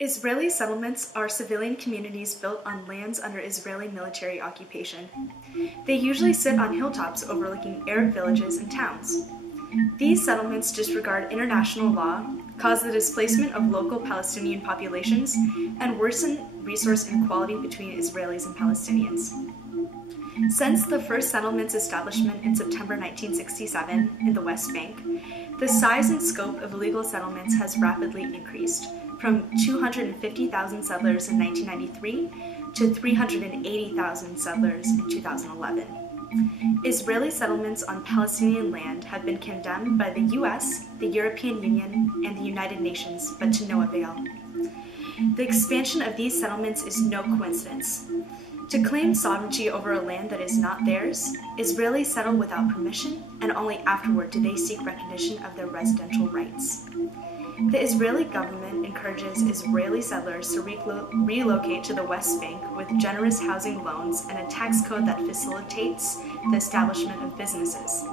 Israeli settlements are civilian communities built on lands under Israeli military occupation. They usually sit on hilltops overlooking Arab villages and towns. These settlements disregard international law, cause the displacement of local Palestinian populations, and worsen resource inequality between Israelis and Palestinians. Since the first settlement's establishment in September 1967 in the West Bank, the size and scope of illegal settlements has rapidly increased, from 250,000 settlers in 1993 to 380,000 settlers in 2011. Israeli settlements on Palestinian land have been condemned by the US, the European Union, and the United Nations, but to no avail. The expansion of these settlements is no coincidence. To claim sovereignty over a land that is not theirs, Israelis settle without permission, and only afterward do they seek recognition of their residential rights. The Israeli government encourages Israeli settlers to relocate to the West Bank with generous housing loans and a tax code that facilitates the establishment of businesses.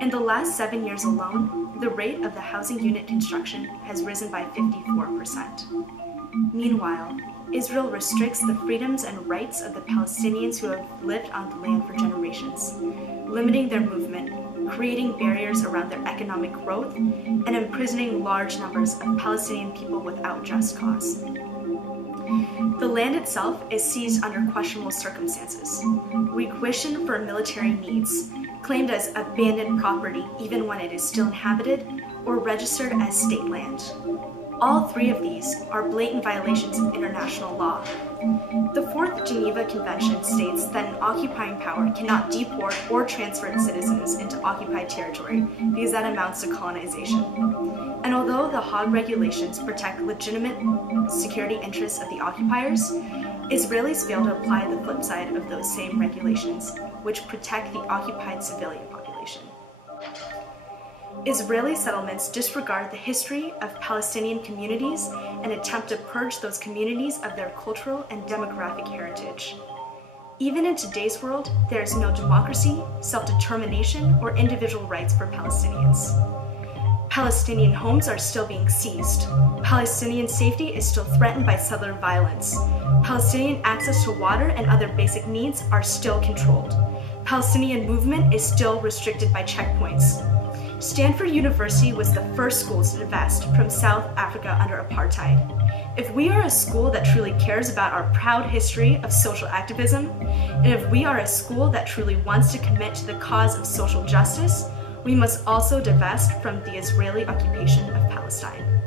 In the last 7 years alone, the rate of the housing unit construction has risen by 54%. Meanwhile, Israel restricts the freedoms and rights of the Palestinians who have lived on the land for generations, limiting their movement, creating barriers around their economic growth, and imprisoning large numbers of Palestinian people without just cause. The land itself is seized under questionable circumstances, requisitioned for military needs, claimed as abandoned property even when it is still inhabited, or registered as state land. All three of these are blatant violations of international law. The Fourth Geneva Convention states that an occupying power cannot deport or transfer its citizens into occupied territory because that amounts to colonization. And although the Hague regulations protect legitimate security interests of the occupiers, Israelis fail to apply the flip side of those same regulations, which protect the occupied civilian population. Israeli settlements disregard the history of Palestinian communities and attempt to purge those communities of their cultural and demographic heritage. Even in today's world, there is no democracy, self-determination, or individual rights for Palestinians. Palestinian homes are still being seized. Palestinian safety is still threatened by settler violence. Palestinian access to water and other basic needs are still controlled. Palestinian movement is still restricted by checkpoints. Stanford University was the first school to divest from South Africa under apartheid. If we are a school that truly cares about our proud history of social activism, and if we are a school that truly wants to commit to the cause of social justice, we must also divest from the Israeli occupation of Palestine.